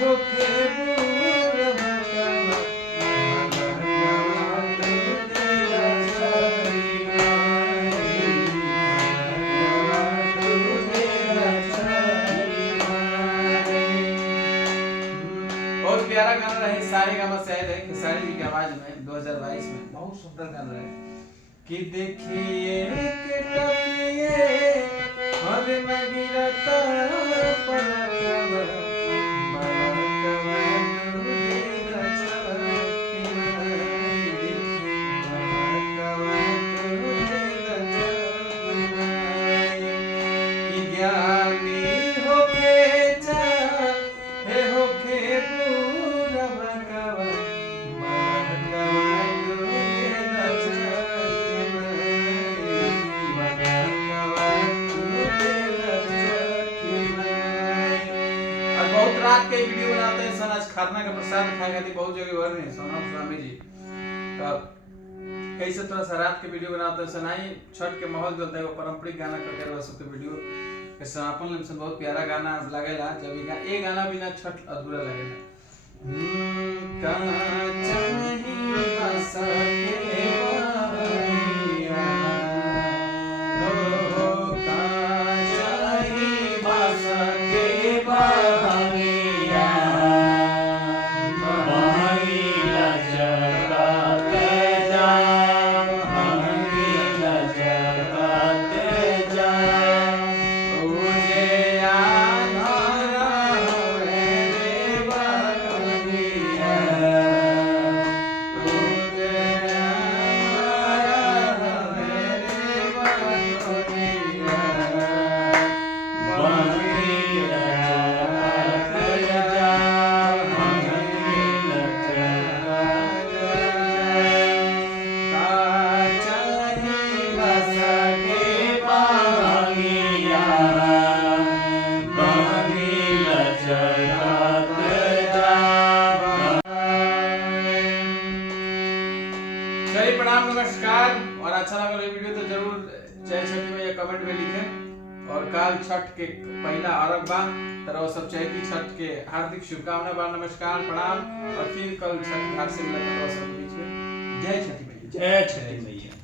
होखे बूढ़ भगवा बहुत प्यारा गाना रहे। सारे गामा शायद है खेसारी जी की आवाज में 2022 में बहुत सुंदर गाना रहे कि देखिए के टकिए हर नगीरता परतवा मलकवा दूधेरा छकी माई मलकवा दूधेरा छकी माई कि ज्ञानी होके जा हे होके पूरा भगवा मलकवा दूधेरा छकी माई मलकवा दूधेरा छकी माई। और बहुत रात के वीडियो बनाते हैं सन आज खरना का प्रसाद खाएगा थी बहुत जगह वर नहीं सोनम स्वामी जी तब कैसे थोड़ा सा रात के वीडियो बनाते हैं सनाई छठ के माहौल चलता है वो पारंपरिक गाना करके रह सबके वीडियो के समापन में बहुत प्यारा गाना लगेला जब ये गाना बिना छठ अधूरा लगेला। चलिए प्रणाम नमस्कार और अच्छा लगा ये वीडियो तो जरूर जय छठी मैया कमेंट में लिखें और काल छठ के पहला अर्घ बा तरह सब चैती छठ के हार्दिक शुभकामना बा नमस्कार प्रणाम और फिर कल छठ घाट से मिलते हैं सब बीच में। जय छठी मैया। जय छठी मैया।